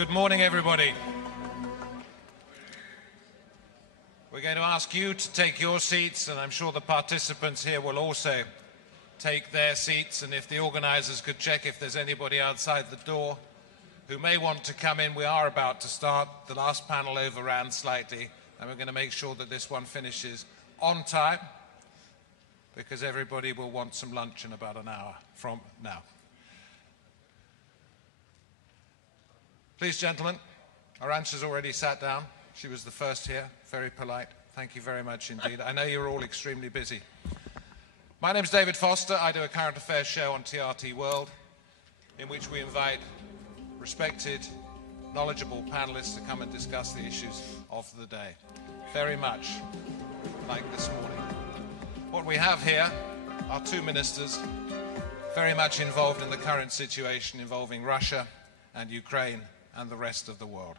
Good morning, everybody. We're going to ask you to take your seats, and I'm sure the participants here will also take their seats. And if the organisers could check if there's anybody outside the door who may want to come in. We are about to start. The last panel overran slightly, and we're going to make sure that this one finishes on time, because everybody will want some lunch in about an hour from now. Please, gentlemen, Arantxa's already sat down. She was the first here, very polite. Thank you very much indeed. I know you're all extremely busy. My name's David Foster. I do a current affairs show on TRT World, in which we invite respected, knowledgeable panelists to come and discuss the issues of the day. Very much like this morning. What we have here are two ministers very much involved in the current situation involving Russia and Ukraine and the rest of the world.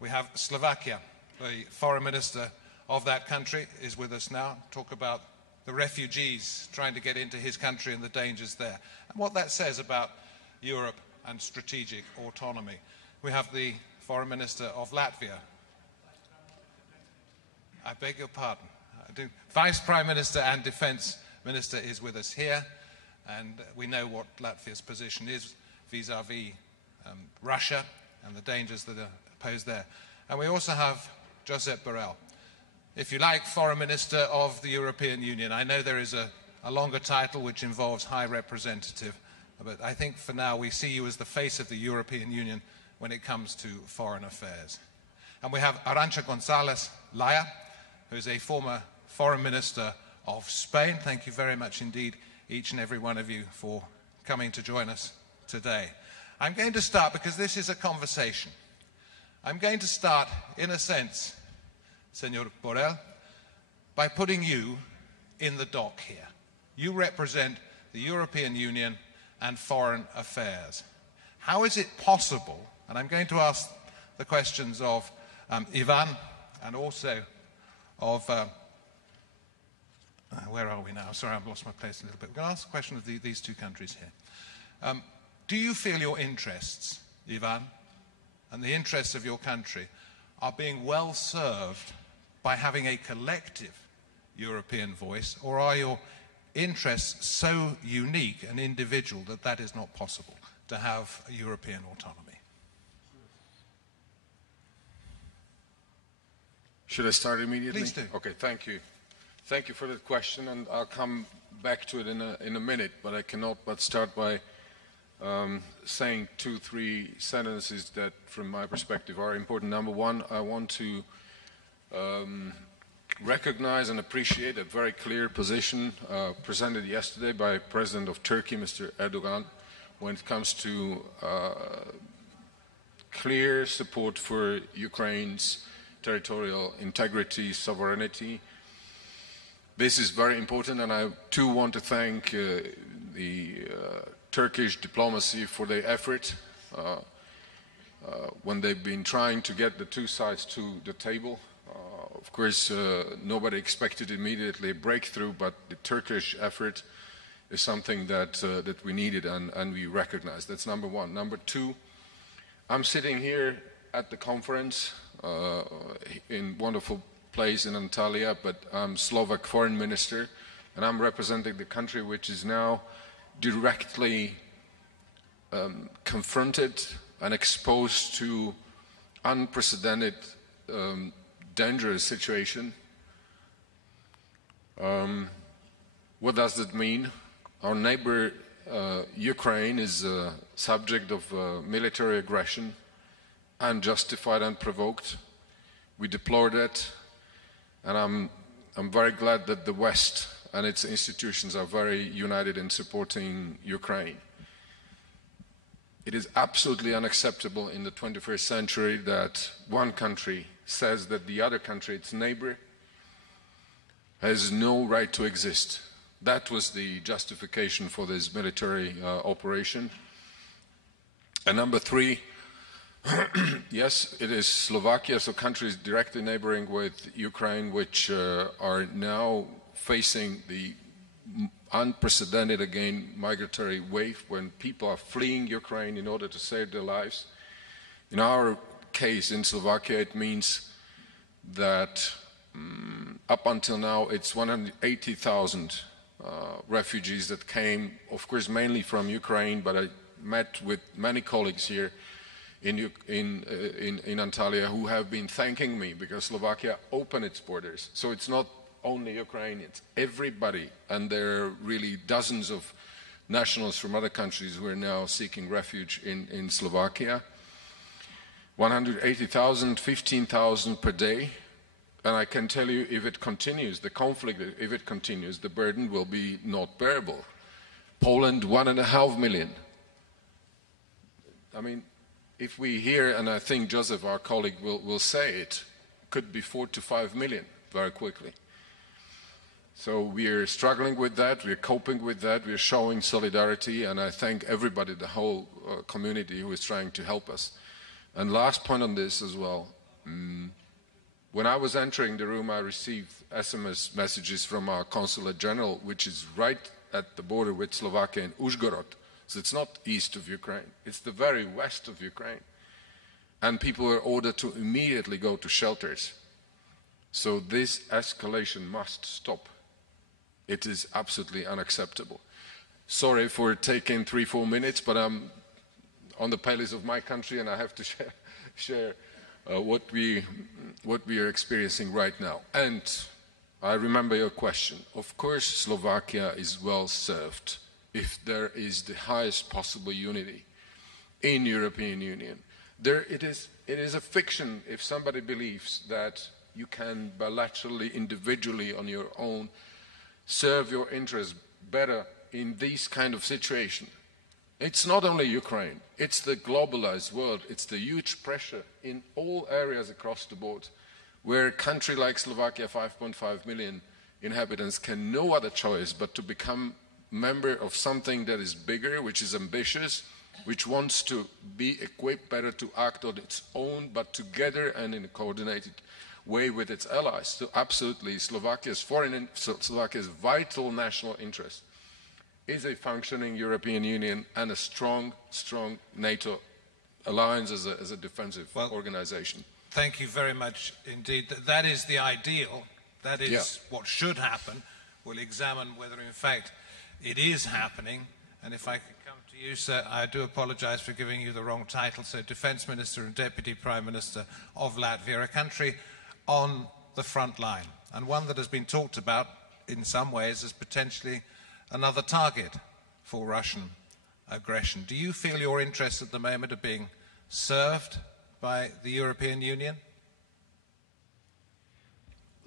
We have Slovakia. The foreign minister of that country is with us now. Talk about the refugees trying to get into his country and the dangers there, and what that says about Europe and strategic autonomy. We have the foreign minister of Latvia. I beg your pardon. Vice Prime Minister and Defence Minister is with us here, and we know what Latvia's position is vis-à-vis Russia and the dangers that are posed there. And we also have Josep Borrell, if you like, Foreign Minister of the European Union. I know there is a longer title which involves High Representative, but I think for now we see you as the face of the European Union when it comes to foreign affairs. And we have Arantxa González Laya, who is a former Foreign Minister of Spain. Thank you very much indeed, each and every one of you, for coming to join us today. I'm going to start, because this is a conversation, I'm going to start, in a sense, Senor Borrell, by putting you in the dock here. You represent the European Union and foreign affairs. How is it possible, and I'm going to ask the questions of Ivan and also of, where are we now? Sorry, I've lost my place a little bit. We're going to ask the question of these two countries here. Do you feel your interests, Ivan, and the interests of your country are being well served by having a collective European voice, or are your interests so unique and individual that that is not possible to have a European autonomy? Should I start immediately? Please do. Okay, thank you. Thank you for that question, and I'll come back to it in a minute, but I cannot but start by saying 2-3 sentences that, from my perspective, are important. Number one, I want to recognize and appreciate a very clear position presented yesterday by President of Turkey, Mr. Erdogan, when it comes to clear support for Ukraine's territorial integrity, sovereignty. This is very important, and I too want to thank the Turkish diplomacy for their effort when they've been trying to get the two sides to the table. Of course, nobody expected immediately a breakthrough, but the Turkish effort is something that we needed, and we recognize. That's number one. Number two, I'm sitting here at the conference in wonderful place in Antalya, but I'm Slovak Foreign Minister, and I'm representing the country which is now directly confronted and exposed to unprecedented dangerous situation. What does that mean? Our neighbor Ukraine is a subject of military aggression, unjustified, unprovoked. We deplore that, and I'm very glad that the West and its institutions are very united in supporting Ukraine. It is absolutely unacceptable in the 21st century that one country says that the other country, its neighbor, has no right to exist. That was the justification for this military operation. And number three, yes, it is Slovakia, so countries directly neighboring with Ukraine, which are now facing the unprecedented, again, migratory wave when people are fleeing Ukraine in order to save their lives. In our case in Slovakia, it means that up until now it's 180,000 refugees that came, of course, mainly from Ukraine, but I met with many colleagues here in Antalya who have been thanking me because Slovakia opened its borders. So it's not only Ukraine, it's everybody, and there are really dozens of nationals from other countries who are now seeking refuge in Slovakia. 180,000, 15,000 per day. And I can tell you, if it continues, the conflict, if it continues, the burden will be not bearable. Poland, 1.5 million. I mean, if we hear, and I think Joseph, our colleague, will say it, could be 4 to 5 million very quickly. So we are struggling with that, we are coping with that, we are showing solidarity, and I thank everybody, the whole community who is trying to help us. And last point on this as well. When I was entering the room, I received SMS messages from our Consulate General, which is right at the border with Slovakia in Uzhgorod. So it's not east of Ukraine, it's the very west of Ukraine. And people were ordered to immediately go to shelters. So this escalation must stop. It is absolutely unacceptable. Sorry for taking 3-4 minutes, but I'm on the palace of my country and I have to share what we are experiencing right now. And I remember your question. Of course, Slovakia is well served if there is the highest possible unity in European Union. It is a fiction if somebody believes that you can bilaterally, individually, on your own, serve your interests better in this kind of situation. It's not only Ukraine, it's the globalized world, it's the huge pressure in all areas across the board, where a country like Slovakia, 5.5 million inhabitants, can no other choice but to become member of something that is bigger, which is ambitious, which wants to be equipped better to act on its own, but together and in a coordinated way with its allies. So absolutely, Slovakia's vital national interest is a functioning European Union and a strong NATO alliance as a defensive organization. Thank you very much indeed. That is the ideal. That is what should happen. We'll examine whether in fact it is happening. And if I could come to you, sir, I do apologize for giving you the wrong title. So Defense Minister and Deputy Prime Minister of Latvia, a country on the front line, and one that has been talked about in some ways as potentially another target for Russian aggression. Do you feel your interests at the moment are being served by the European Union?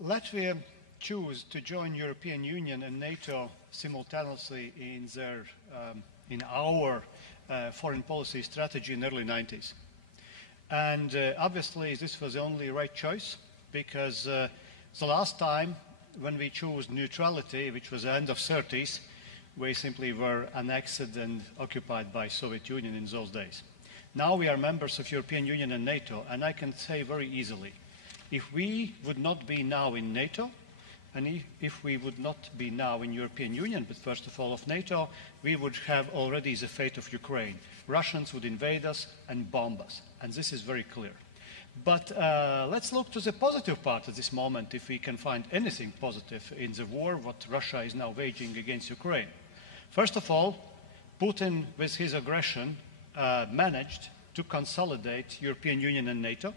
Latvia chose to join European Union and NATO simultaneously in our foreign policy strategy in the early 90s. And obviously this was the only right choice, because the last time when we chose neutrality, which was the end of 30s, we simply were annexed and occupied by Soviet Union in those days. Now we are members of European Union and NATO, and I can say very easily, if we would not be now in NATO, and if we would not be now in European Union, but first of all of NATO, we would have already the fate of Ukraine. Russians would invade us and bomb us, and this is very clear. But let's look to the positive part at this moment, if we can find anything positive in the war what Russia is now waging against Ukraine. First of all, Putin, with his aggression, managed to consolidate European Union and NATO.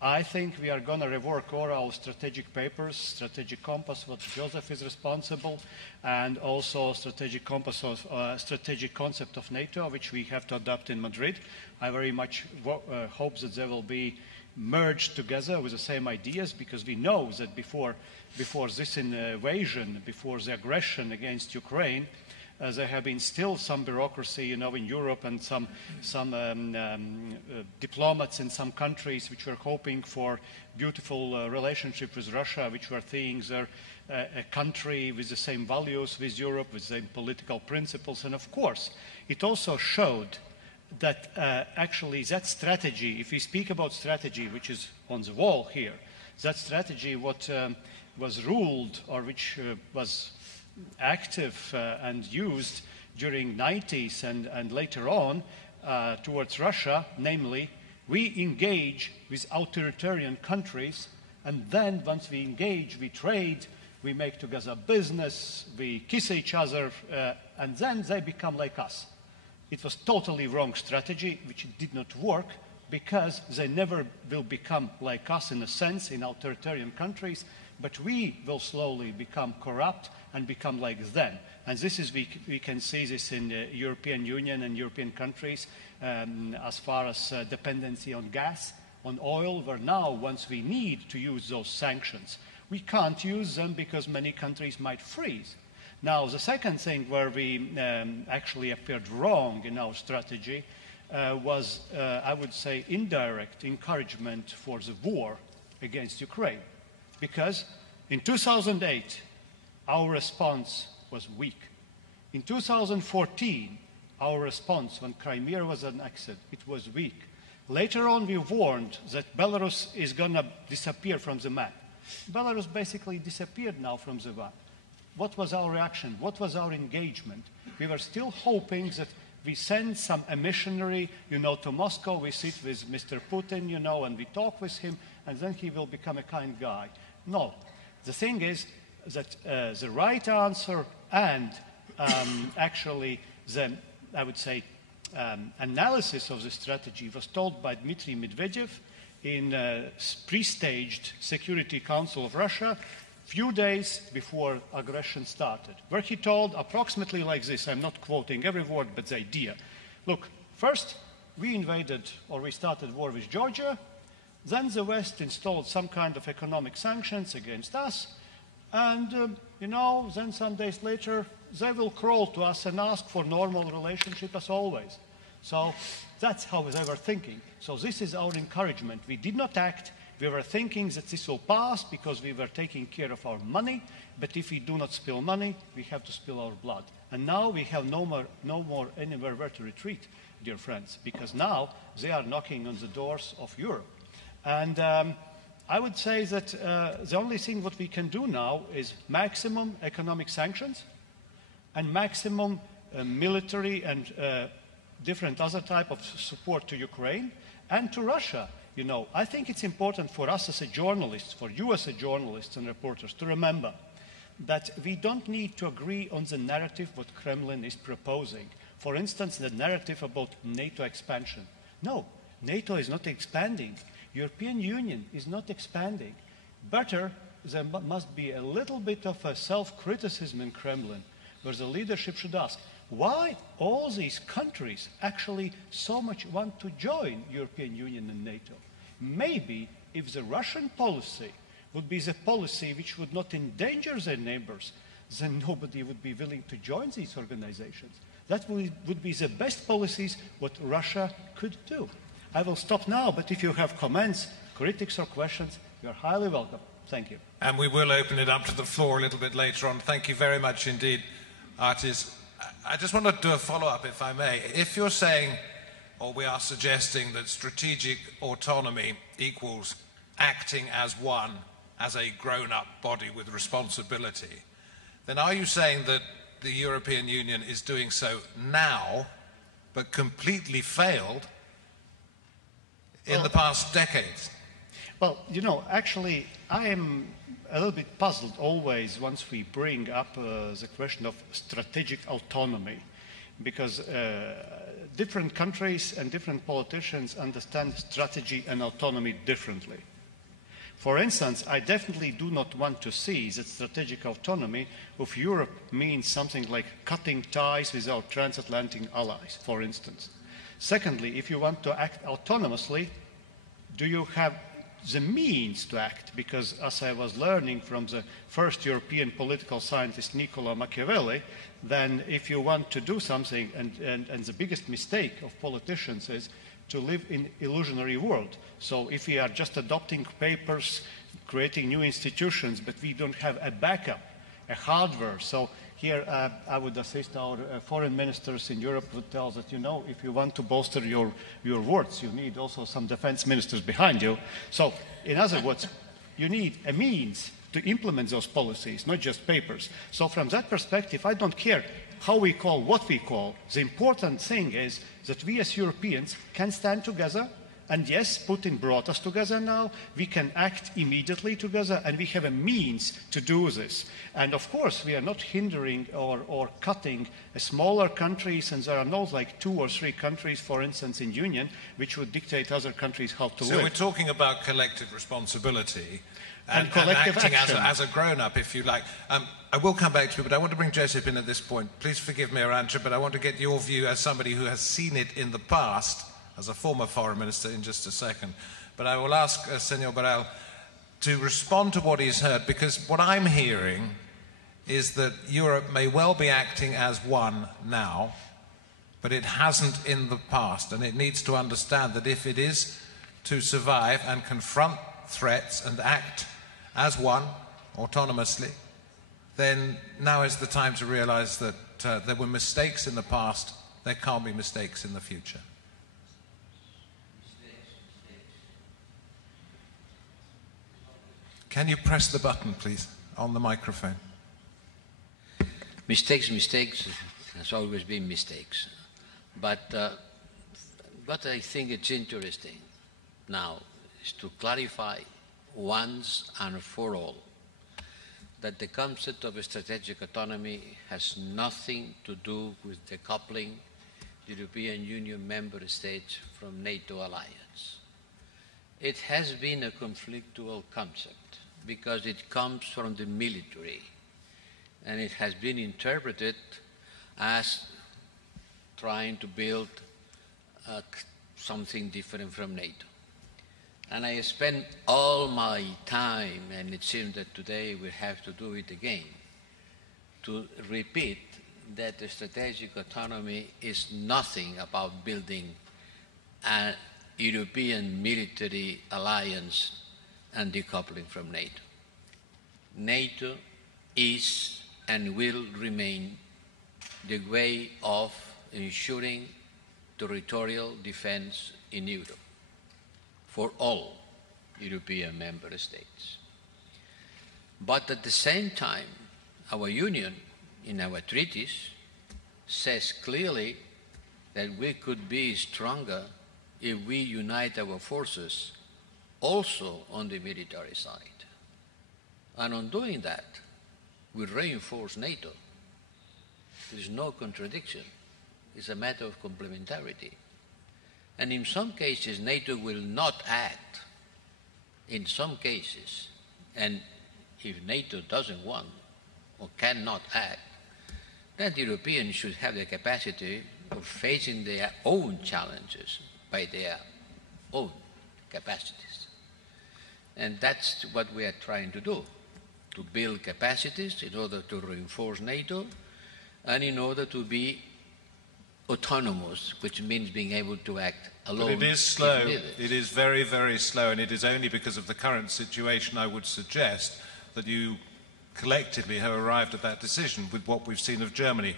I think we are going to rework all our strategic papers, strategic compass, what Joseph is responsible, and also strategic compass of strategic concept of NATO, which we have to adopt in Madrid. I very much hope that they will be merged together with the same ideas, because we know that before this invasion, before the aggression against Ukraine, there have been still some bureaucracy, in Europe, and some diplomats in some countries which were hoping for beautiful relationship with Russia, which were seeing their a country with the same values with Europe, with the same political principles. And of course, it also showed that actually that strategy, if we speak about strategy, which is on the wall here, that strategy what was ruled, or which was active and used during 90s and later on towards Russia, namely We engage with authoritarian countries, and then once we engage, we trade, we make together business, we kiss each other, and then they become like us. It was totally wrong strategy, which did not work, because they never will become like us in a sense in authoritarian countries, but we will slowly become corrupt and become like them. And this is, we can see this in the European Union and European countries as far as dependency on gas, on oil, where now once we need to use those sanctions, we can't use them because many countries might freeze. Now, the second thing where we actually appeared wrong in our strategy was, I would say, indirect encouragement for the war against Ukraine. Because in 2008, our response was weak. In 2014, our response when Crimea was annexed, it was weak. Later on, we warned that Belarus is going to disappear from the map. Belarus basically disappeared now from the map. What was our reaction? What was our engagement? We were still hoping that we send some missionary, to Moscow. We sit with Mr. Putin, and we talk with him, and then he will become a kind guy. No. The thing is that the right answer and actually the, I would say, analysis of the strategy was told by Dmitry Medvedev in a pre-staged Security Council of Russia few days before aggression started, where he told approximately like this, I'm not quoting every word, but the idea. Look, first we invaded or we started war with Georgia, then the West installed some kind of economic sanctions against us, and then some days later they will crawl to us and ask for normal relationship as always. So that's how they were thinking. So this is our encouragement. We did not act. We were thinking that this will pass because we were taking care of our money, but if we do not spill money, we have to spill our blood. And now we have no more anywhere where to retreat, dear friends, because now they are knocking on the doors of Europe. And I would say that the only thing what we can do now is maximum economic sanctions and maximum military and different other type of support to Ukraine and to Russia. I think it's important for us as a journalist, for you as a journalists and reporters, to remember that we don't need to agree on the narrative what Kremlin is proposing. For instance, the narrative about NATO expansion. No, NATO is not expanding. European Union is not expanding. Better, there must be a little bit of a self-criticism in Kremlin, where the leadership should ask, why all these countries actually so much want to join European Union and NATO? Maybe if the Russian policy would be the policy which would not endanger their neighbors, then nobody would be willing to join these organizations. That would be the best policies what Russia could do. I will stop now, but if you have comments, critics or questions, you're highly welcome. Thank you. And we will open it up to the floor a little bit later on. Thank you very much indeed, Artis. I just want to do a follow-up, if I may. If you're saying, or we are suggesting, that strategic autonomy equals acting as one, as a grown-up body with responsibility, then are you saying that the European Union is doing so now, but completely failed in the past decades? Well, actually, I am a little bit puzzled always once we bring up the question of strategic autonomy, because different countries and different politicians understand strategy and autonomy differently. For instance, I definitely do not want to see that strategic autonomy of Europe means something like cutting ties with our transatlantic allies, for instance. Secondly, if you want to act autonomously, do you have the means to act? Because as I was learning from the first European political scientist, Niccolo Machiavelli, then if you want to do something, and the biggest mistake of politicians is to live in illusionary world. So if we are just adopting papers, creating new institutions, but we don't have a backup, a hardware. So here I would assist our foreign ministers in Europe would tell that, if you want to bolster your words, you need also some defense ministers behind you. So in other words, you need a means to implement those policies, not just papers. So from that perspective, I don't care how we call what we call. The important thing is that we as Europeans can stand together And yes, Putin brought us together now. We can act immediately together, and we have a means to do this. And of course, we are not hindering or cutting smaller countries, and there are not like 2 or 3 countries, for instance, in Union, which would dictate other countries how to live. So we're talking about collective responsibility and collective acting action. as a grown-up, if you like. I will come back to you, but I want to bring Joseph in at this point. Please forgive me, Arantxa, but I want to get your view as somebody who has seen it in the past, as a former foreign minister, in just a second. But I will ask Senor Borrell to respond to what he's heard, because what I'm hearing is that Europe may well be acting as one now, but it hasn't in the past, and it needs to understand that if it is to survive and confront threats and act as one, autonomously, then now is the time to realize that there were mistakes in the past, there can't be mistakes in the future. Can you press the button, please, on the microphone? Mistakes, has always been mistakes. But what I think it's interesting now is to clarify once and for all that the concept of strategic autonomy has nothing to do with decoupling the European Union member states from NATO alliance. It has been a conflictual concept because it comes from the military, and it has been interpreted as trying to build something different from NATO. And I spent all my time, and it seems that today we have to do it again, to repeat that the strategic autonomy is nothing about building a European military alliance and decoupling from NATO. NATO is and will remain the way of ensuring territorial defense in Europe for all European member states. But at the same time, our Union, in our treaties, says clearly that we could be stronger if we unite our forces also on the military side. And on doing that, we reinforce NATO. There is no contradiction. It's a matter of complementarity. And in some cases, NATO will not act. In some cases, and if NATO doesn't want or cannot act, then the Europeans should have the capacity of facing their own challenges by their own capacities. And that's what we are trying to do, to build capacities in order to reinforce NATO and in order to be autonomous, which means being able to act alone. But it is slow. It is very, very slow, and it is only because of the current situation, I would suggest, that you collectively have arrived at that decision with what we've seen of Germany.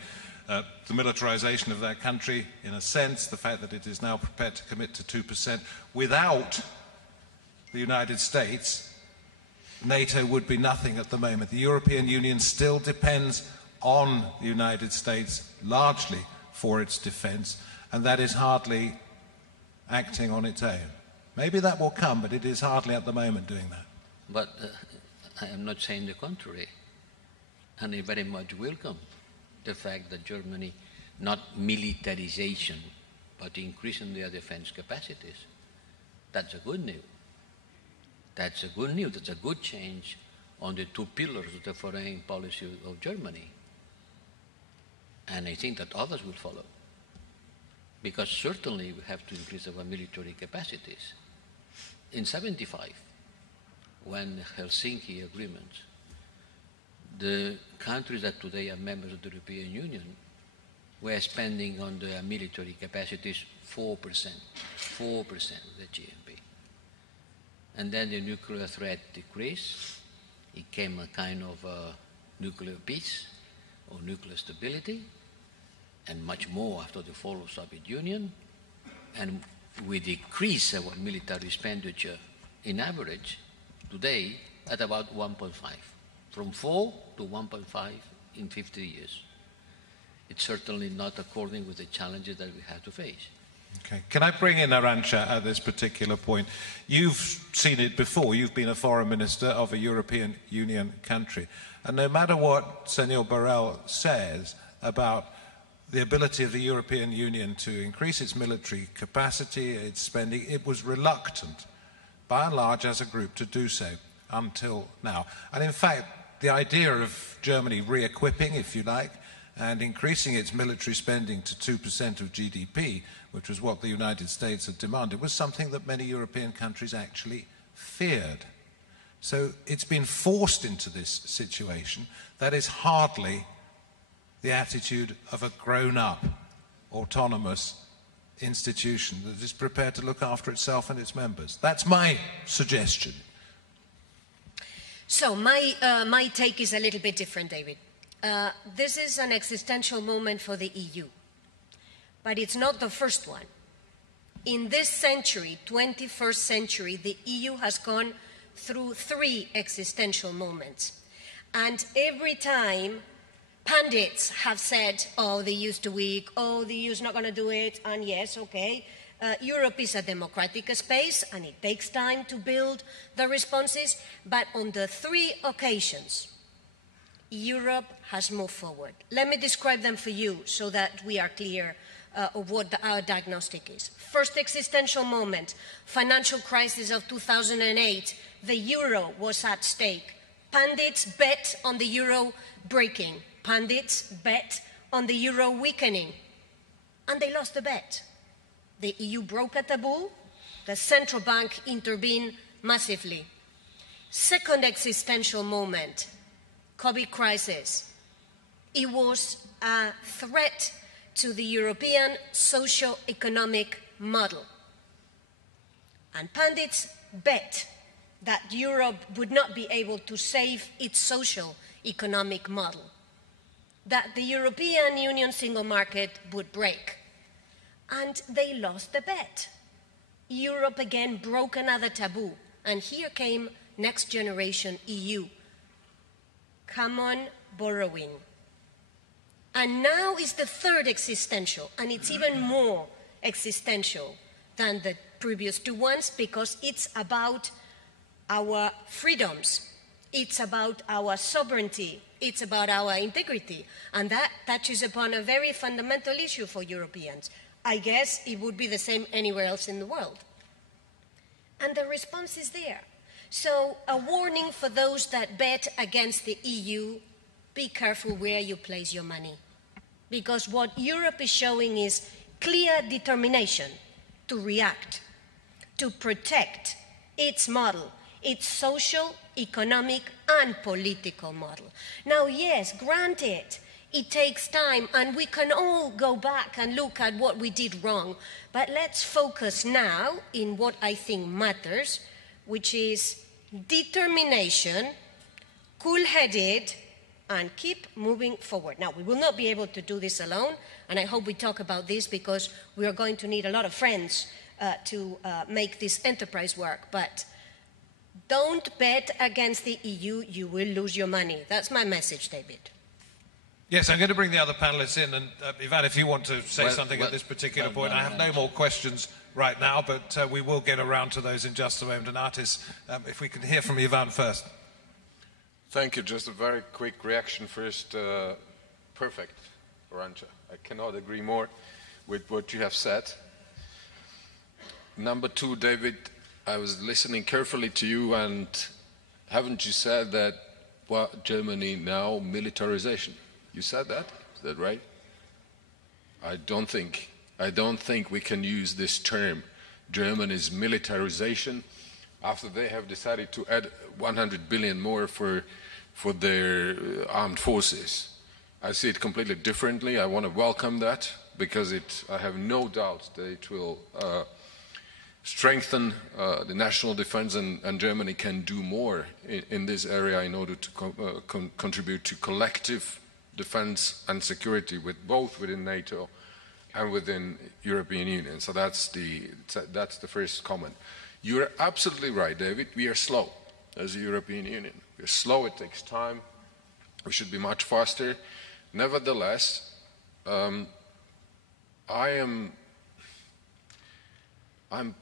The militarization of that country, in a sense, the fact that it is now prepared to commit to 2%. Without the United States, NATO would be nothing at the moment. The European Union still depends on the United States largely for its defense, and that is hardly acting on its own. Maybe that will come, but it is hardly at the moment doing that. But I am not saying the contrary, and I very much welcome the fact that Germany, not militarization, but increasing their defense capacities. That's a good news. That's a good news. That's a good change on the two pillars of the foreign policy of Germany. And I think that others will follow. Because certainly we have to increase our military capacities. In 1975, when the Helsinki Agreement, the countries that today are members of the European Union were spending on their military capacities 4% of the GNP. And then the nuclear threat decreased. It came a kind of nuclear peace or nuclear stability, and much more after the fall of the Soviet Union. And we decrease our military expenditure in average today at about 1.5, from 4 to 1.5 in 50 years. It's certainly not according with the challenges that we have to face. Okay. Can I bring in Arantxa at this particular point? You've seen it before. You've been a foreign minister of a European Union country. And no matter what Senor Borrell says about the ability of the European Union to increase its military capacity, its spending, it was reluctant, by and large, as a group, to do so until now. And in fact, the idea of Germany re-equipping, if you like, and increasing its military spending to 2% of GDP, which was what the United States had demanded, was something that many European countries actually feared. So it's been forced into this situation. That is hardly the attitude of a grown-up, autonomous institution that is prepared to look after itself and its members. That's my suggestion. So my take is a little bit different, David. This is an existential moment for the EU, but it's not the first one. In this century, 21st century, the EU has gone through 3 existential moments. And every time, pundits have said, oh, the EU's too weak, oh, the EU's not going to do it, and yes, okay, Europe is a democratic space, and it takes time to build the responses, but on the 3 occasions, Europe has moved forward. Let me describe them for you so that we are clear of what our diagnostic is. First existential moment, financial crisis of 2008, the euro was at stake. Pundits bet on the euro breaking. Pundits bet on the euro weakening. And they lost the bet. The EU broke a taboo. The central bank intervened massively. Second existential moment, COVID crisis. It was a threat to the European socio-economic model. And pundits bet that Europe would not be able to save its socio-economic model, that the European Union single market would break. And they lost the bet. Europe again broke another taboo. And here came next generation EU. Common borrowing. And now is the third existential, and it's even more existential than the previous 2 ones because it's about our freedoms, it's about our sovereignty, it's about our integrity, and that touches upon a very fundamental issue for Europeans. I guess it would be the same anywhere else in the world. And the response is there. So a warning for those that bet against the EU, be careful where you place your money. Because what Europe is showing is clear determination to react, to protect its model, its social, economic, and political model. Now, yes, granted, it takes time, and we can all go back and look at what we did wrong. But let's focus now in what I think matters, which is determination, cool-headed, and keep moving forward. Now, we will not be able to do this alone, and I hope we talk about this because we are going to need a lot of friends to make this enterprise work. But don't bet against the EU, you will lose your money. That's my message, David. Yes, I'm going to bring the other panelists in, and Ivan, if you want to say something at this particular point. I have no more questions right now, but we will get around to those in just a moment. And Artis, if we can hear from Ivan first. Thank you. Just a very quick reaction first. Perfect, Arantxa. I cannot agree more with what you have said. Number 2, David, I was listening carefully to you, and haven't you said that Germany now militarization? You said that? Is that right? I don't think we can use this term, Germany's militarization, after they have decided to add 100 billion more for their armed forces. I see it completely differently. I want to welcome that because I have no doubt that it will strengthen the national defense, and Germany can do more in this area in order to contribute to collective defense and security both within NATO and within European Union. So that's the first comment. You're absolutely right, David. We are slow as a European Union. We're slow. It takes time. We should be much faster. Nevertheless, I am I'm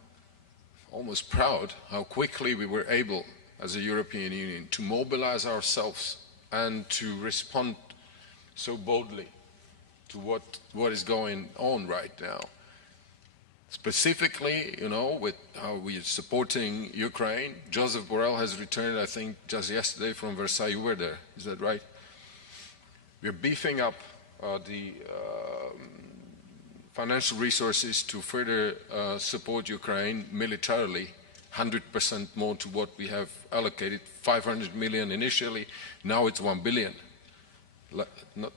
almost proud how quickly we were able, as a European Union, to mobilize ourselves and to respond so boldly to what is going on right now. Specifically, you know, with how we are supporting Ukraine. Joseph Borrell has returned, I think, just yesterday from Versailles. You were there, is that right? We're beefing up the financial resources to further support Ukraine militarily, 100% more to what we have allocated, 500 million initially, now it's 1 billion.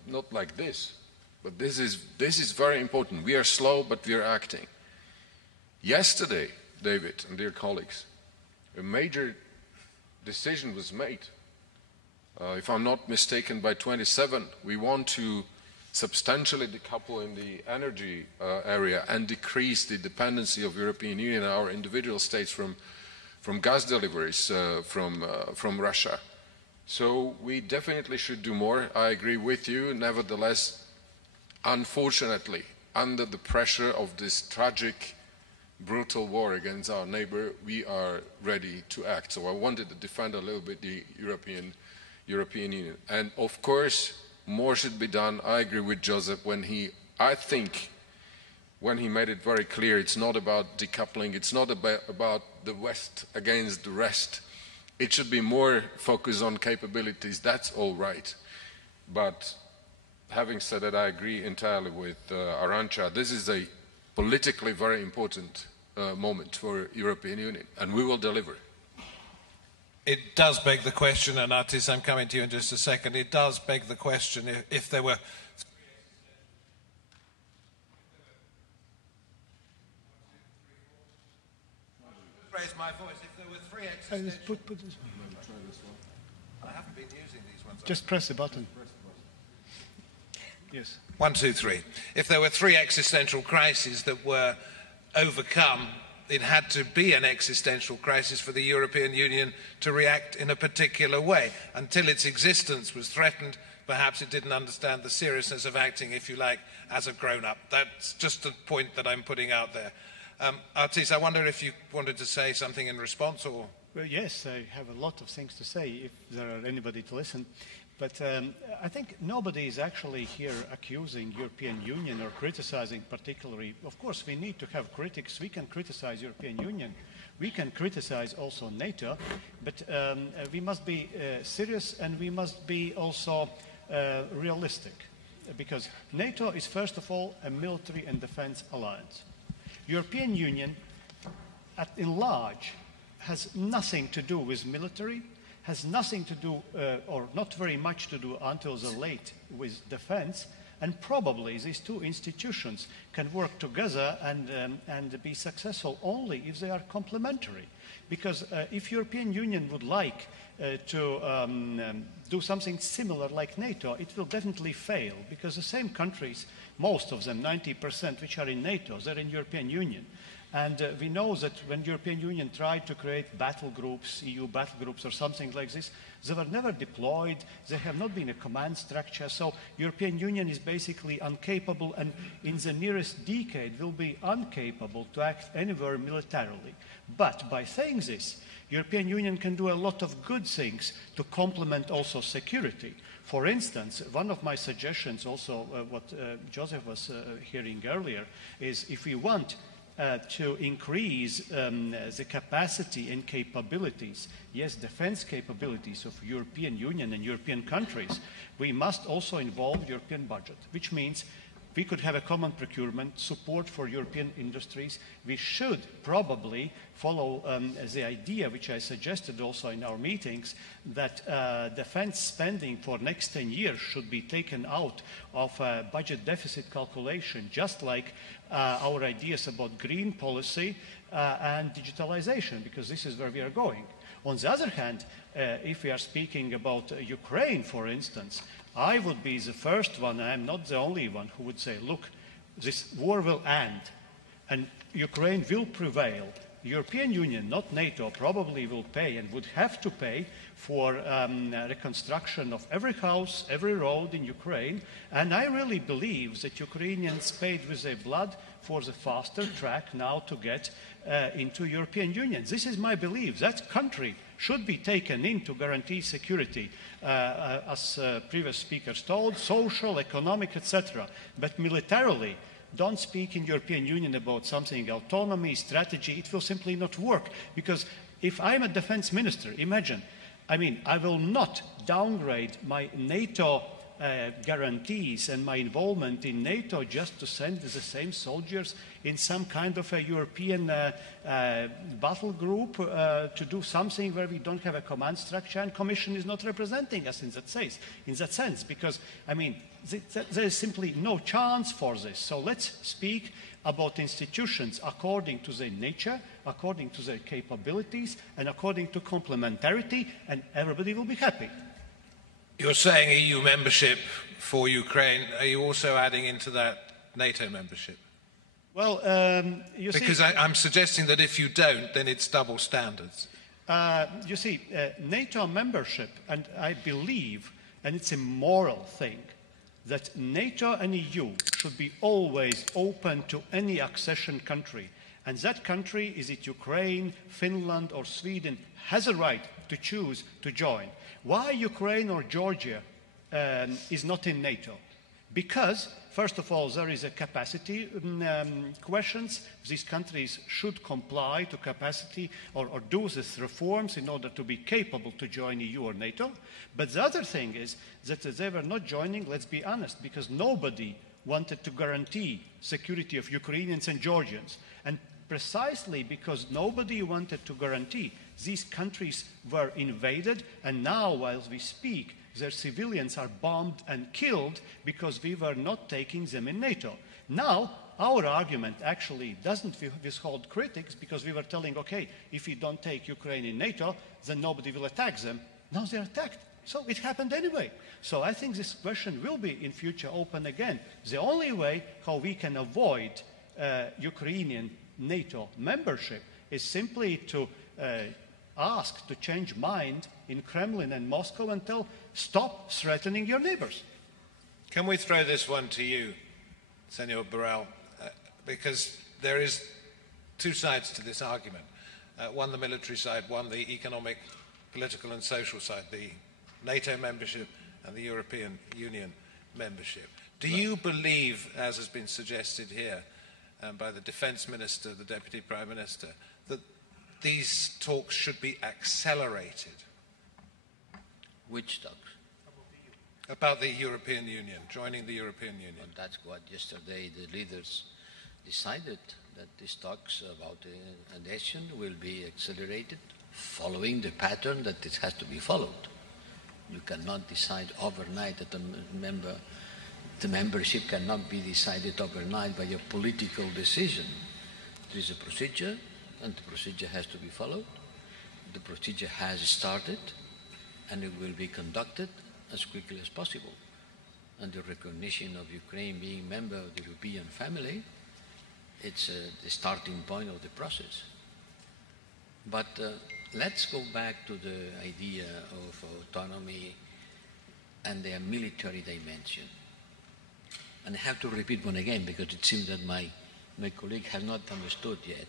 Not like this, but this is very important. We are slow, but we are acting. Yesterday, David and dear colleagues, a major decision was made. If I'm not mistaken, by 27, we want to substantially decouple in the energy area and decrease the dependency of European Union and our individual states from gas deliveries from Russia. So we definitely should do more. I agree with you. Nevertheless, unfortunately, under the pressure of this tragic, brutal war against our neighbor, we are ready to act. So I wanted to defend a little bit the European Union. And of course, more should be done. I agree with Joseph when he made it very clear it's not about decoupling, it's not about the West against the rest. It should be more focused on capabilities. That's all right. But having said that, I agree entirely with Arantxa. This is a politically very important moment for European Union, and we will deliver. It does beg the question, and Artis, I'm coming to you in just a second, it does beg the question if there were... Raise my voice. If there were three existential... I haven't been using these ones. Just press the button. Yes. 1, 2, 3. If there were three existential crises that were overcome, it had to be an existential crisis for the European Union to react in a particular way. Until its existence was threatened, perhaps it didn't understand the seriousness of acting, if you like, as a grown-up. That's just a point that I'm putting out there. Artis, I wonder if you wanted to say something in response, or... Well, yes, I have a lot of things to say if there are anybody to listen. But I think nobody is actually here accusing European Union or criticizing particularly. Of course, we need to have critics. We can criticize European Union. We can criticize also NATO. But we must be serious, and we must be also realistic. Because NATO is, first of all, a military and defense alliance. European Union, in large, has nothing to do with military, has nothing to do, or not very much to do until the late with defense, and probably these two institutions can work together and be successful only if they are complementary. Because if European Union would like to do something similar like NATO, it will definitely fail, because the same countries, most of them, 90%, which are in NATO, they're in European Union. And we know that when European Union tried to create battle groups, EU battle groups or something like this, they were never deployed, they have not been a command structure, so European Union is basically incapable, and in the nearest decade will be incapable to act anywhere militarily. But by saying this, European Union can do a lot of good things to complement also security. For instance, one of my suggestions, also what Joseph was hearing earlier, is if we want to increase the capacity and capabilities, yes, defense capabilities of European Union and European countries, we must also involve European budget, which means we could have a common procurement, support for European industries. We should probably follow the idea, which I suggested also in our meetings, that defense spending for next 10 years should be taken out of budget deficit calculation, just like our ideas about green policy and digitalization, because this is where we are going. On the other hand, if we are speaking about Ukraine, for instance, I would be the first one, I am not the only one, who would say, look, this war will end and Ukraine will prevail. The European Union, not NATO, probably will pay and would have to pay for reconstruction of every house, every road in Ukraine. And I really believe that Ukrainians paid with their blood for the faster track now to get into European Union. This is my belief. That country should be taken in to guarantee security, as previous speakers told, social, economic, etc. But militarily, don't speak in European Union about something, autonomy, strategy. It will simply not work. Because if I'm a defense minister, imagine, I will not downgrade my NATO guarantees and my involvement in NATO just to send the same soldiers in some kind of a European battle group to do something where we don't have a command structure and Commission is not representing us in that sense, because there is simply no chance for this. So let's speak about institutions according to their nature, according to their capabilities, and according to complementarity, and everybody will be happy. You're saying EU membership for Ukraine. Are you also adding into that NATO membership? Well, because I'm suggesting that if you don't, then it's double standards. You see, NATO membership, and I believe, and it's a moral thing, that NATO and EU should be always open to any accession country. And that country, is it Ukraine, Finland, or Sweden, has a right to choose to join. Why Ukraine or Georgia is not in NATO? Because, first of all, there is a capacity questions. These countries should comply to capacity or do these reforms in order to be capable to join EU or NATO. But the other thing is that they were not joining, let's be honest, because nobody wanted to guarantee security of Ukrainians and Georgians. And precisely because nobody wanted to guarantee, these countries were invaded, and now, while we speak, their civilians are bombed and killed because we were not taking them in NATO. Now, our argument actually doesn't withhold critics, because we were telling, okay, if we don't take Ukraine in NATO, then nobody will attack them. Now they're attacked. So it happened anyway. So I think this question will be in future open again. The only way how we can avoid Ukrainian NATO membership is simply to ask to change mind in Kremlin and Moscow and tell, stop threatening your neighbors. Can we throw this one to you, Senor Borrell? Because there is two sides to this argument. One the military side, one the economic, political and social side, the NATO membership and the European Union membership. Do you believe, as has been suggested here by the Defence Minister, the Deputy Prime Minister, that these talks should be accelerated? Which talks? About the European Union, joining the European Union. Well, that's what yesterday the leaders decided, that these talks about adhesion will be accelerated following the pattern that it has to be followed. You cannot decide overnight that the membership cannot be decided overnight by a political decision. There is a procedure, and the procedure has to be followed. The procedure has started, and it will be conducted as quickly as possible. And the recognition of Ukraine being a member of the European family, it's the starting point of the process. But let's go back to the idea of autonomy and their military dimension. And I have to repeat one again, because it seems that my colleague has not understood yet,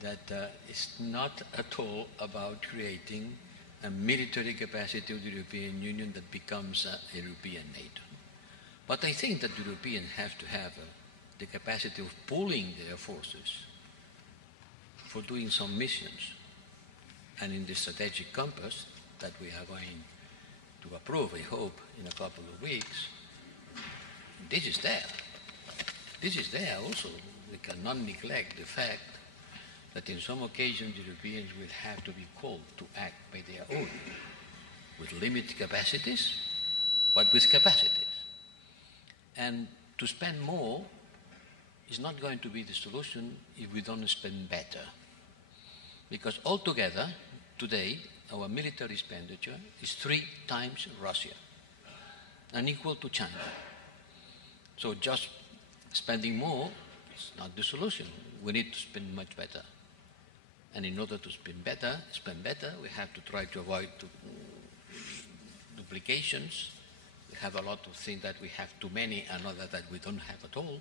that it's not at all about creating a military capacity of the European Union that becomes a European NATO. But I think that the Europeans have to have the capacity of pooling their forces for doing some missions. And in the strategic compass that we are going to approve, I hope, in a couple of weeks, this is there. This is there also. We cannot neglect the fact that in some occasions Europeans will have to be called to act by their own, with limited capacities, but with capacities. And to spend more is not going to be the solution if we don't spend better. Because altogether, today, our military expenditure is 3 times Russia, and equal to China. So just spending more is not the solution. We need to spend much better. And in order to spend better, we have to try to avoid duplications. We have a lot of things that we have too many and other that we don't have at all.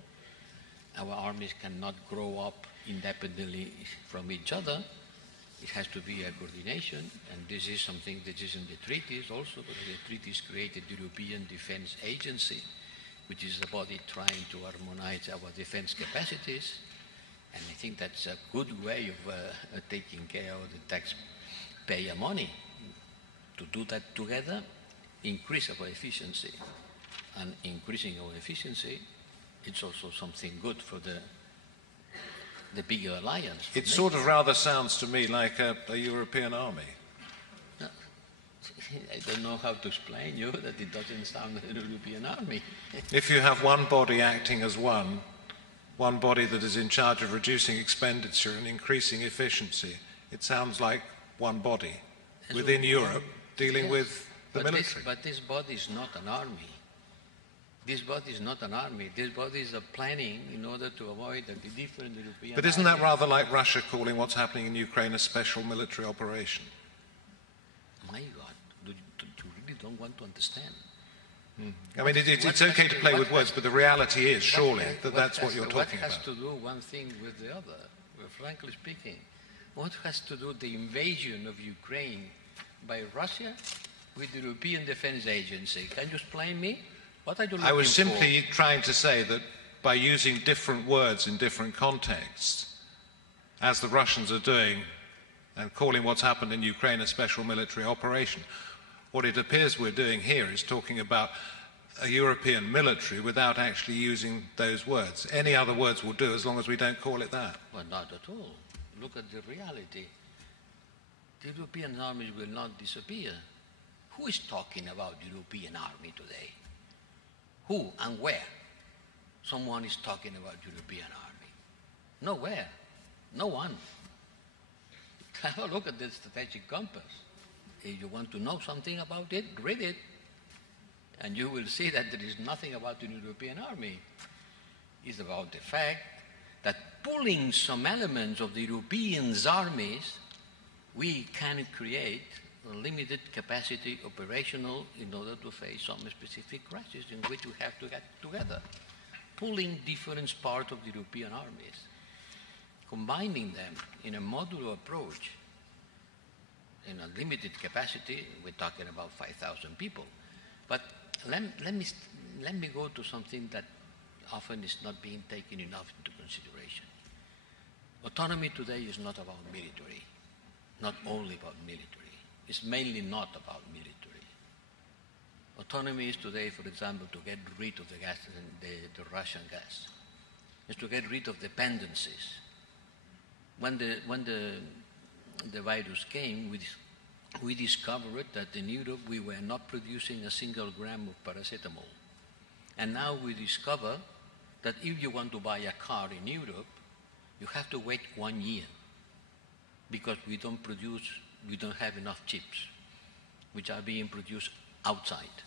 Our armies cannot grow up independently from each other. It has to be a coordination, and this is something that is in the treaties also, because the treaties created the European Defence Agency, which is a body trying to harmonize our defence capacities. And I think that's a good way of taking care of the taxpayer money. To do that together, increase our efficiency. And increasing our efficiency, it's also something good for the bigger alliance. It sort of rather sounds to me like a European army. I don't know how to explain you that it doesn't sound like a European army. If you have one body acting as one body that is in charge of reducing expenditure and increasing efficiency, it sounds like one body within Europe dealing with the military. But this body is not an army. This body is not an army. This body is a planning in order to avoid the different European. But isn't that rather like Russia calling what's happening in Ukraine a special military operation? My God, you really don't want to understand. I mean, it's okay to play with words, but the reality is, surely, that's what you're talking about. What has to do one thing with the other? Well, frankly speaking, what has to do the invasion of Ukraine by Russia with the European Defence Agency? Can you explain me? What are you looking for? I was simply trying to say that by using different words in different contexts, as the Russians are doing, and calling what's happened in Ukraine a special military operation, what it appears we're doing here is talking about a European military without actually using those words. Any other words will do as long as we don't call it that. Well, not at all. Look at the reality. The European armies will not disappear. Who is talking about the European army today? Who and where? Someone is talking about European army. Nowhere. No one. Have a look at the strategic compass. If you want to know something about it, read it. And you will see that there is nothing about the European army. It's about the fact that pulling some elements of the European armies, we can create a limited capacity operational in order to face some specific crisis in which we have to get together. Pulling different parts of the European armies, combining them in a modular approach, in a limited capacity, we're talking about 5,000 people. But let me go to something that often is not being taken enough into consideration. Autonomy today is not about military, not only about military. It's mainly not about military. Autonomy is today, for example, to get rid of the gas, the Russian gas. It's to get rid of dependencies. When the virus came, we discovered that in Europe we were not producing a single gram of paracetamol. And now we discover that if you want to buy a car in Europe, you have to wait 1 year because we don't have enough chips, which are being produced outside.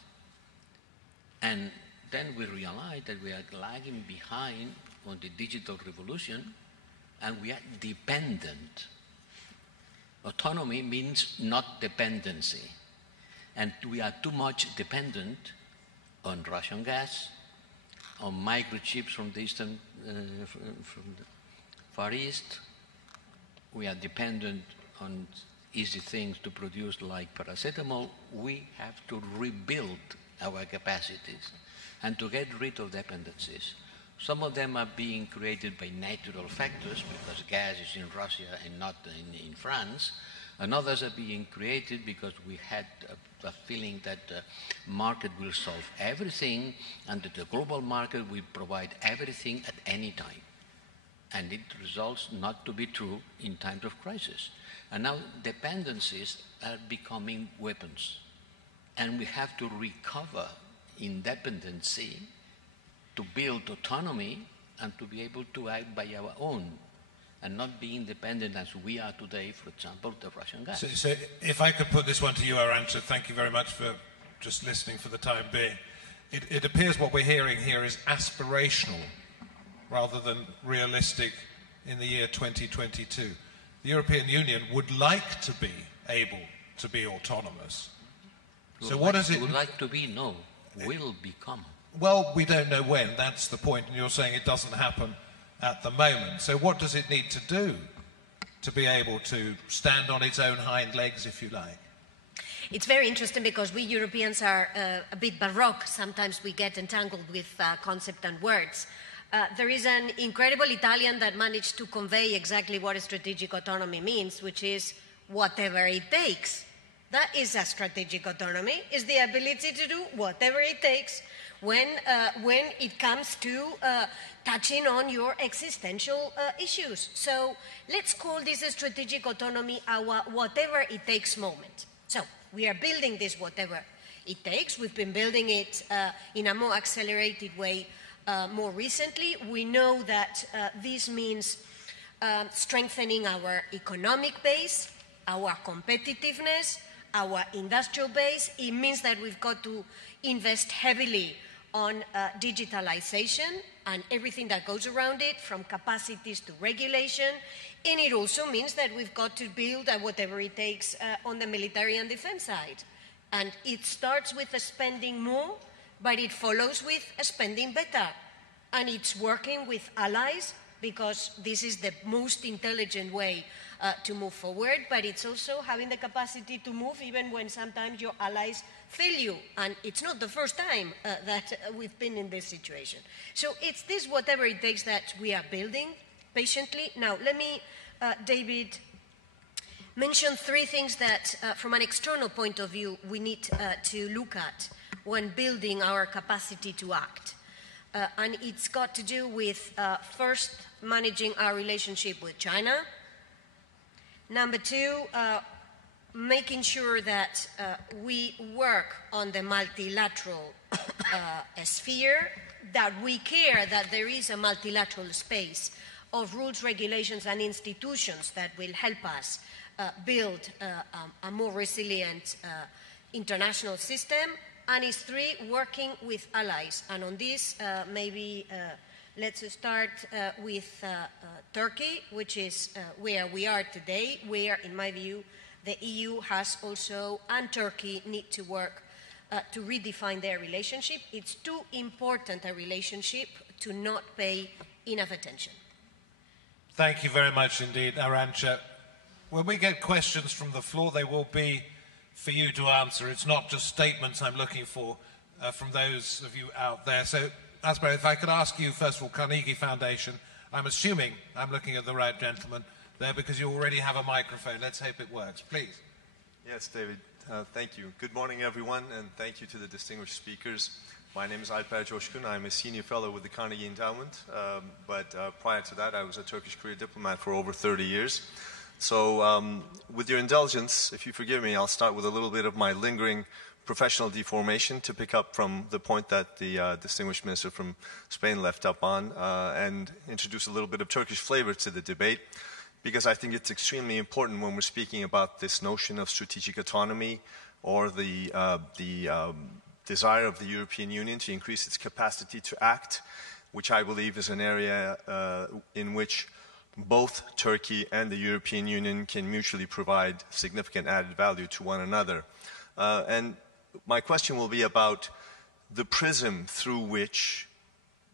And then we realized that we are lagging behind on the digital revolution and we are dependent. Autonomy means not dependency. And we are too much dependent on Russian gas, on microchips from the from the Far East. We are dependent on easy things to produce like paracetamol. We have to rebuild our capacities and to get rid of dependencies. Some of them are being created by natural factors because gas is in Russia and not in France. And others are being created because we had a feeling that the market will solve everything and that the global market will provide everything at any time. And it results not to be true in times of crisis. And now dependencies are becoming weapons. And we have to recover independency to build autonomy and to be able to act by our own and not be independent as we are today, for example, the Russian gas. So if I could put this one to you, Arantxa, thank you very much for just listening for the time being. It appears what we're hearing here is aspirational rather than realistic in the year 2022. The European Union would like to be able to be autonomous. So what does it... Would like to be, no, will become. Well, we don't know when, that's the point, and you're saying it doesn't happen at the moment. So what does it need to do to be able to stand on its own hind legs, if you like? It's very interesting because we Europeans are a bit baroque. Sometimes we get entangled with concepts and words. There is an incredible Italian that managed to convey exactly what strategic autonomy means, which is whatever it takes. That is a strategic autonomy, is the ability to do whatever it takes when it comes to touching on your existential issues. So let's call this a strategic autonomy our whatever it takes moment. So we are building this whatever it takes. We've been building it in a more accelerated way more recently. We know that this means strengthening our economic base, our competitiveness, our industrial base. It means that we've got to invest heavily on digitalization and everything that goes around it, from capacities to regulation. And it also means that we've got to build whatever it takes on the military and defense side. And it starts with spending more, but it follows with spending better. And it's working with allies, because this is the most intelligent way to move forward, but it's also having the capacity to move even when sometimes your allies fail you. And it's not the first time that we've been in this situation. So it's this whatever it takes that we are building patiently. Now, let me, David, mention three things that, from an external point of view, we need to look at when building our capacity to act. And it's got to do with, first, managing our relationship with China. Number two, making sure that we work on the multilateral sphere, that we care that there is a multilateral space of rules, regulations, and institutions that will help us build a more resilient international system. And is three, working with allies. And on this, maybe let's start with Turkey, which is where we are today, where, in my view, the EU has also, and Turkey, need to work to redefine their relationship. It's too important a relationship to not pay enough attention. Thank you very much indeed, Arantxa. When we get questions from the floor, they will be for you to answer. It's not just statements I'm looking for from those of you out there. So, Asper, if I could ask you, first of all, Carnegie Foundation, I'm assuming I'm looking at the right gentleman there because you already have a microphone. Let's hope it works. Please. Yes, David. Thank you. Good morning, everyone, and thank you to the distinguished speakers. My name is Alper Coşkun. I'm a senior fellow with the Carnegie Endowment, but prior to that, I was a Turkish career diplomat for over 30 years. So with your indulgence, if you forgive me, I'll start with a little bit of my lingering professional deformation to pick up from the point that the distinguished minister from Spain left up on and introduce a little bit of Turkish flavor to the debate, because I think it's extremely important when we're speaking about this notion of strategic autonomy or the desire of the European Union to increase its capacity to act, which I believe is an area in which both Turkey and the European Union can mutually provide significant added value to one another. And my question will be about the prism through which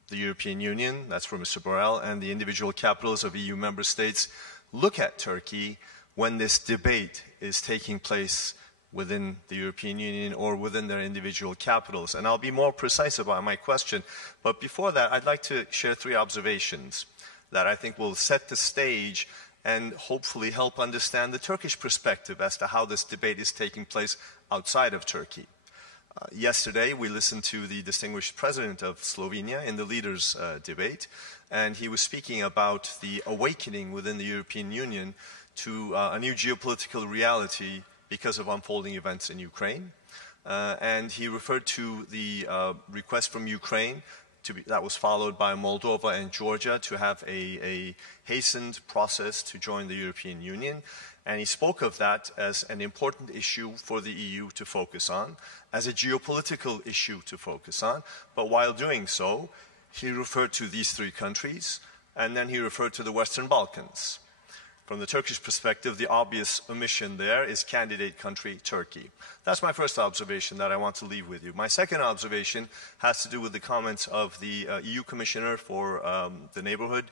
the European Union, that's for Mr. Borrell, and the individual capitals of EU member states look at Turkey when this debate is taking place within the European Union or within their individual capitals. And I'll be more precise about my question. But before that, I'd like to share three observations that I think will set the stage and hopefully help understand the Turkish perspective as to how this debate is taking place outside of Turkey. Yesterday, we listened to the distinguished president of Slovenia in the leaders' debate, and he was speaking about the awakening within the European Union to a new geopolitical reality because of unfolding events in Ukraine. And he referred to the request from Ukraine that was followed by Moldova and Georgia to have a hastened process to join the European Union. And he spoke of that as an important issue for the EU to focus on, as a geopolitical issue to focus on. But while doing so, he referred to these three countries, and then he referred to the Western Balkans. from the Turkish perspective, the obvious omission there is candidate country Turkey. That's my first observation that I want to leave with you. My second observation has to do with the comments of the EU Commissioner for the Neighborhood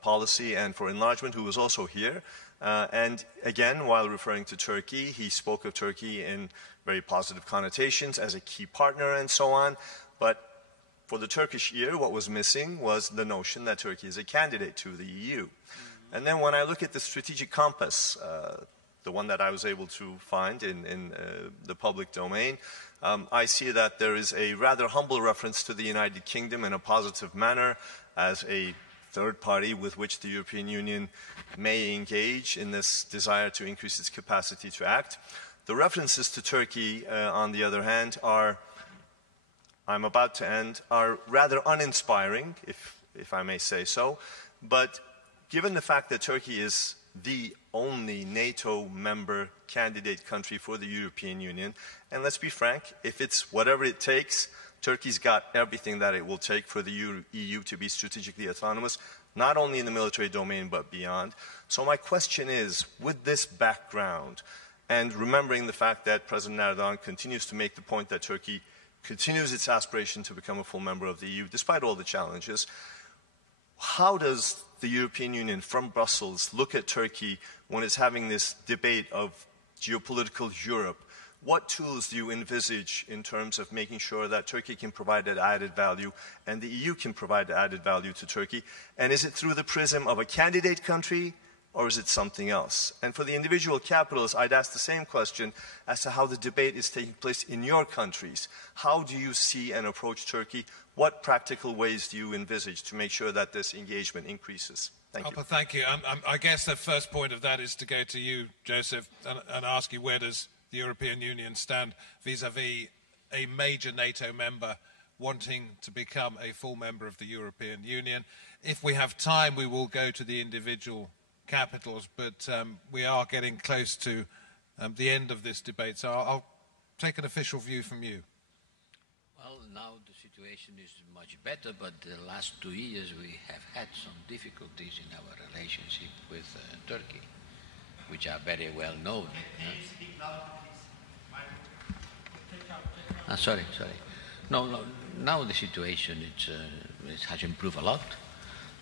Policy and for Enlargement, who was also here. And again, while referring to Turkey, he spoke of Turkey in very positive connotations as a key partner and so on. But for the Turkish ear, what was missing was the notion that Turkey is a candidate to the EU. And then when I look at the strategic compass, the one that I was able to find in the public domain, I see that there is a rather humble reference to the United Kingdom in a positive manner as a third party with which the European Union may engage in this desire to increase its capacity to act. The references to Turkey, on the other hand, are rather uninspiring, if I may say so. But given the fact that Turkey is the only NATO member candidate country for the European Union, and let's be frank, if it's whatever it takes, Turkey's got everything that it will take for the EU to be strategically autonomous, not only in the military domain but beyond. So my question is, with this background, and remembering the fact that President Erdogan continues to make the point that Turkey continues its aspiration to become a full member of the EU, despite all the challenges, how does the European Union from Brussels look at Turkey when it's having this debate of geopolitical Europe? What tools do you envisage in terms of making sure that Turkey can provide that added value and the EU can provide added value to Turkey? And is it through the prism of a candidate country, or is it something else? And for the individual capitals, I'd ask the same question as to how the debate is taking place in your countries. How do you see and approach Turkey? What practical ways do you envisage to make sure that this engagement increases? Thank you. Thank you. I guess the first point of that is to go to you, Joseph, and ask you, where does the European Union stand vis-à-vis a major NATO member wanting to become a full member of the European Union? If we have time, we will go to the individual capitals, but we are getting close to the end of this debate, so I'll take an official view from you. Well, now the situation is much better, but the last 2 years we have had some difficulties in our relationship with Turkey, which are very well known. Sorry. No, now the situation it has improved a lot,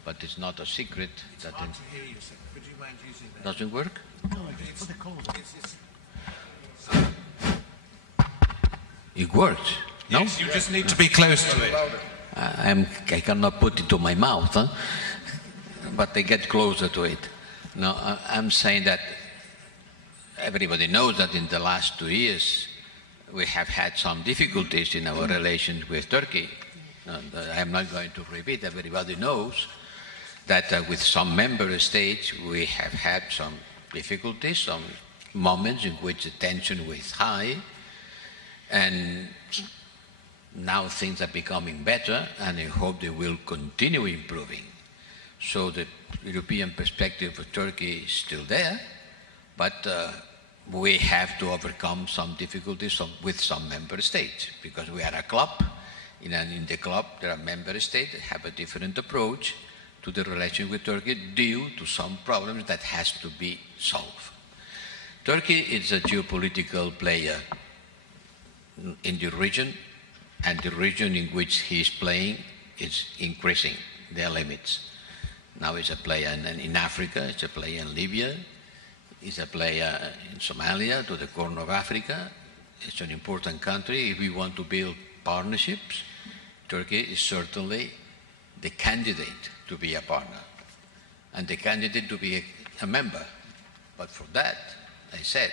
but it's not a secret that it's hard to hear you, sir. Would you mind using that? Doesn't work? No, it's for the cold. It works. No? Yes, you just need to be close to it. I cannot put it to my mouth, but I get closer to it. No, I'm saying that everybody knows that in the last 2 years we have had some difficulties in our relations with Turkey. I'm not going to repeat. Everybody knows that with some member states we have had some difficulties, some moments in which the tension was high, and now things are becoming better, and I hope they will continue improving. So the European perspective of Turkey is still there, but we have to overcome some difficulties with some member states, because we are a club. In the club, there are member states that have a different approach to the relation with Turkey due to some problems that has to be solved. Turkey is a geopolitical player in the region, and the region in which he is playing is increasing their limits. Now it's a player in Africa, it's a player in Libya, it's a player in Somalia, to the Corn of Africa. It's an important country. If we want to build partnerships, Turkey is certainly the candidate to be a partner and the candidate to be a member. But for that, I said,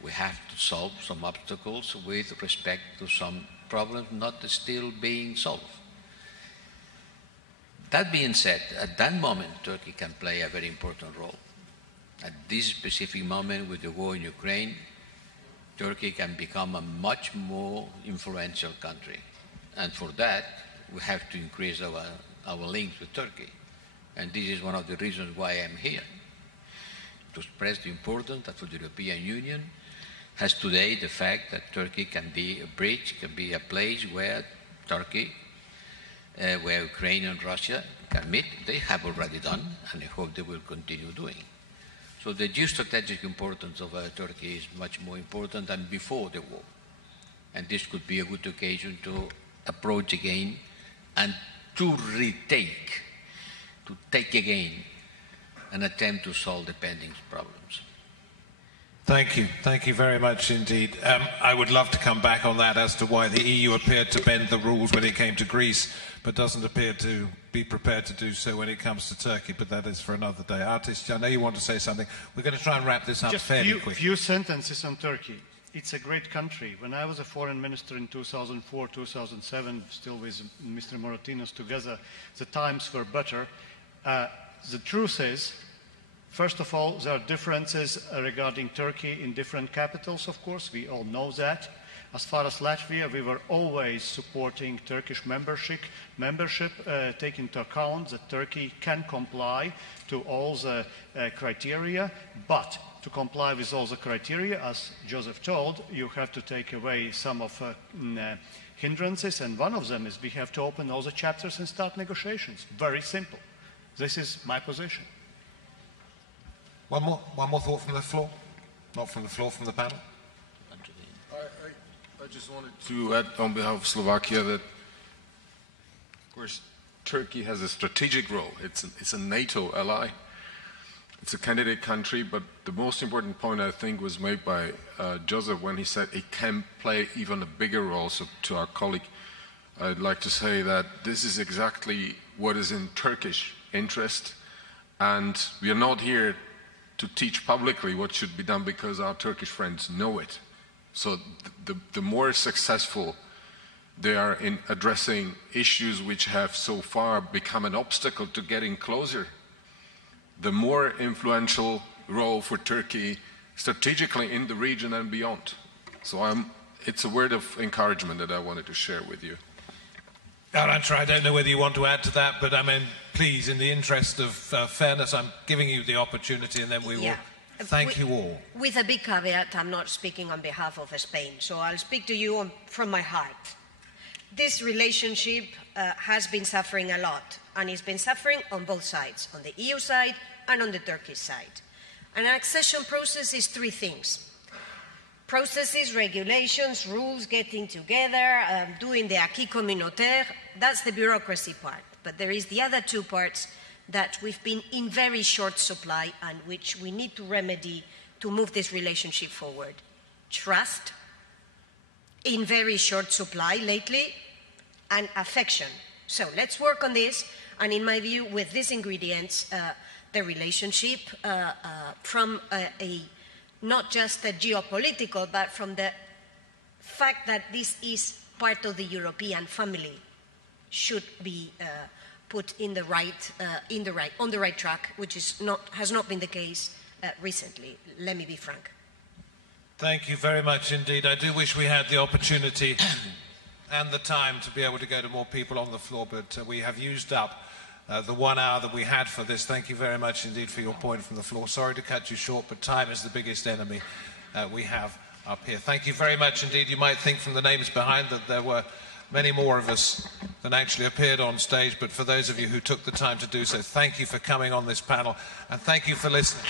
we have to solve some obstacles with respect to some problems not still being solved. That being said, at that moment, Turkey can play a very important role. At this specific moment with the war in Ukraine, Turkey can become a much more influential country. And for that, we have to increase our links with Turkey. And this is one of the reasons why I'm here, to stress the importance that for the European Union has today the fact that Turkey can be a bridge, can be a place where Turkey, where Ukraine and Russia can meet. They have already done, and I hope they will continue doing. So the geostrategic importance of Turkey is much more important than before the war. And this could be a good occasion to approach again and to take again an attempt to solve the pending problems. Thank you. Thank you very much indeed. I would love to come back on that as to why the EU appeared to bend the rules when it came to Greece, but doesn't appear to be prepared to do so when it comes to Turkey, but that is for another day. Artist, I know you want to say something. We're going to try and wrap this up fairly quickly. Just a few sentences on Turkey. It's a great country. When I was a foreign minister in 2004, 2007, still with Mr. Moratinos together, the times were better. The truth is, first of all, there are differences regarding Turkey in different capitals, of course. We all know that. As far as Latvia, we were always supporting Turkish membership, taking into account that Turkey can comply to all the criteria, but to comply with all the criteria, as Joseph told, you have to take away some of hindrances, and one of them is we have to open all the chapters and start negotiations. Very simple. This is my position. One more thought from the floor? Not from the floor, from the panel? I just wanted to add on behalf of Slovakia that, of course, Turkey has a strategic role. It's a NATO ally. It's a candidate country, but the most important point, I think, was made by Joseph when he said it can play even a bigger role. So to our colleague, I'd like to say that this is exactly what is in Turkish interest, and we are not here to teach publicly what should be done because our Turkish friends know it. So the more successful they are in addressing issues which have so far become an obstacle to getting closer, the more influential role for Turkey strategically in the region and beyond. So it's a word of encouragement that I wanted to share with you. Arantxa, I don't know whether you want to add to that, but I mean, please, in the interest of fairness, I'm giving you the opportunity, and then we will thank you all. With a big caveat, I'm not speaking on behalf of Spain, so I'll speak to you from my heart. This relationship has been suffering a lot, and it's been suffering on both sides, on the EU side and on the Turkish side. An accession process is three things. Processes, regulations, rules, getting together, doing the acquis communautaire, that's the bureaucracy part. But there is the other two parts that we've been in very short supply and which we need to remedy to move this relationship forward. Trust, in very short supply lately, and affection. So let's work on this, and in my view, with these ingredients, the relationship from not just a geopolitical, but from the fact that this is part of the European family, should be put on the right track, which has not been the case recently. Let me be frank. Thank you very much indeed. I do wish we had the opportunity and the time to be able to go to more people on the floor, but we have used up the 1 hour that we had for this. Thank you very much indeed for your point from the floor. Sorry to cut you short, but time is the biggest enemy we have up here. Thank you very much indeed. You might think from the names behind that there were many more of us than actually appeared on stage, but for those of you who took the time to do so, thank you for coming on this panel, and thank you for listening.